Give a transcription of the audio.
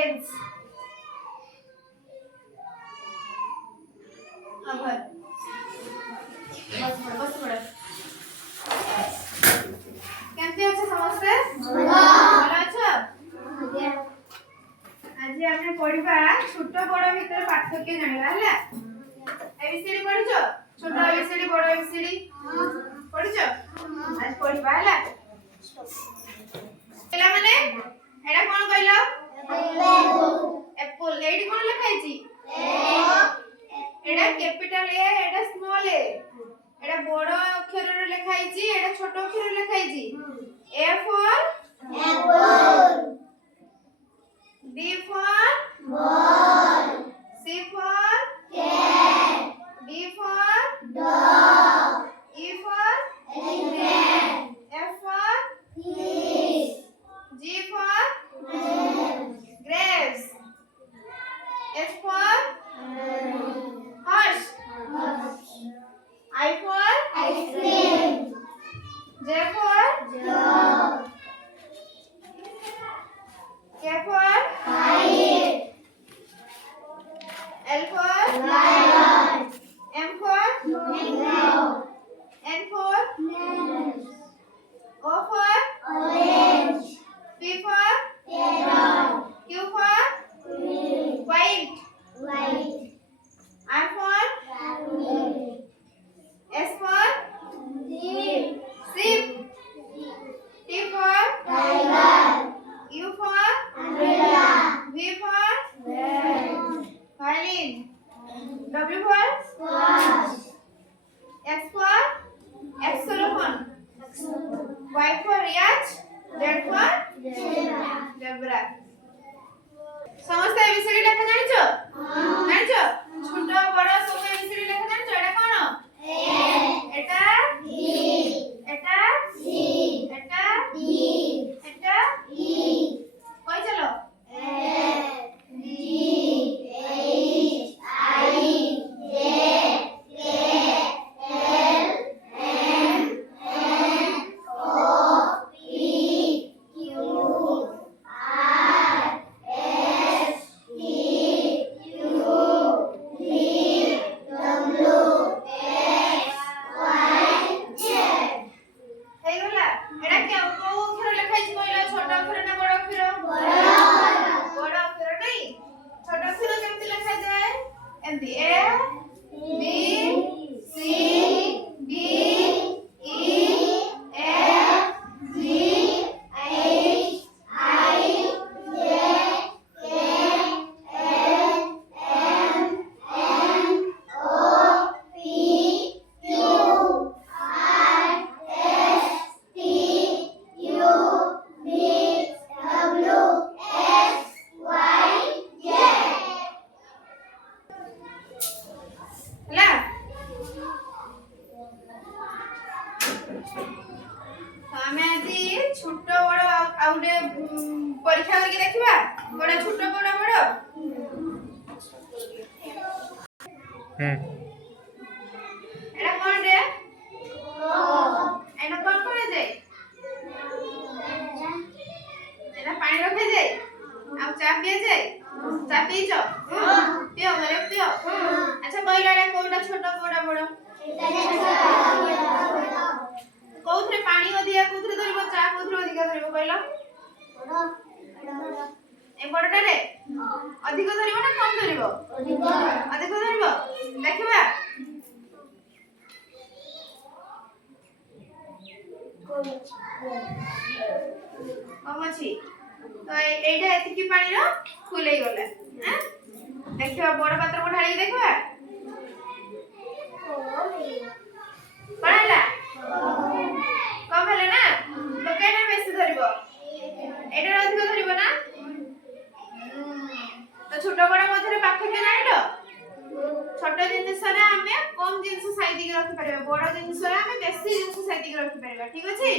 Orange आभार बस पड़ा केमती अच्छे समस्ते भलो अच्छा आज आमे पढिबा छोट बड़ भितर पार्थक्य जानिबा हला एबीसीडी पढिछो छोट एबीसीडी बड़ एबीसीडी पढिछो आज पढिबा हला एला माने एडा कोन कहलो एप्पल एडी कोन लिखाई छी एडा कैपिटल ए एडा स्मॉल ए एडा बड़ अक्षर रे लिखाई छी एडा छोट अक्षर रे लिखाई छी A for Apple B for ball, C for cat, D for dog, E for elephant, F for fish, G for grapes, H for horse, I for ice cream, J for dog, K for kite, L for lion, M for mango, N for nose, O for orange, P for parrot, Q for white, R for rabbit, S for sheep, T for tiger, U for umbrella, V for violin, W for squash, X for xylophone, Y for yacht, Z for zebra. समस्त ABCD लेखा जानिछो जानिछो छोट बड़ सब ABCD लेखा जानिछो एटा कोन एटा B एटा सी एटा D एटा ई কই চলো D H I J K L M N O P Q R S T U V W X Y Z ହେଇଗଲା ଏଟା କୋଉ ଅକ୍ଷର ଲେଖା ହେଇଛି କହିଲ ଛୋଟ ଅକ୍ଷର ନା ବଡ଼ ଅକ୍ଷର ବଡ଼ ଅକ୍ଷର ନାହିଁ ଛୋଟ ଅକ୍ଷର କେମିତି ଲେଖା ଯାଏ ଏମିତି A B C D E F G H I J K L M N O P Q R S T U V W X Y Z ହେଲା ଆମେ ଆଜି ଛୋଟ ବଡ଼ ଆଉ ଗୋଟେ ପରୀକ୍ଷା କରିକି ଦେଖିବା ବଡ଼ ଛୋଟ ବଡ଼ ବଡ଼ ଏଟା କଣ ରେ ଏଟା କଣ କରାଯାଏ ଏଟା ପାଣି ରଖାଯାଏ ଆଉ ଚା ପିଆଯାଏ ଚା ପିଇଛ ପିଅ ମାନେ ପିଅ ଆଚ୍ଛା କହିଲ ଏଟା କୋଉଟା ଛୋଟ କୋଉଟା ବଡ଼ କୋଉଥିରେ ପାଣି ଅଧିକା କୋଉଥିରେ ଧରିବ ଚା କୋଉଥିରେ ଅଧିକା ଧରିବ କହିଲ ଏ ବଡ଼ଟାରେ ଅଧିକ ଧରିବ ନା କମ ଧରିବ ଅଧିକ ଧରିବ ଦେଖିବା कम अछि तो एटा एतिकी पानी रो फुल हे गला हैं देखिबा बड़ पात्र को ढाली देखिबा पड़ला कम भेले ना तो केना बेसी धरिबो एटा अधिक धरिबो ना तो छोट बड़ मधरे पार्थक्य जानिलो छोट जिनिस रे हमें कम जिनिस साइड के रखि परबे बड़ जिनिस रे हमें बेसी जिनिस साइड के रखि परबे ठीक अछि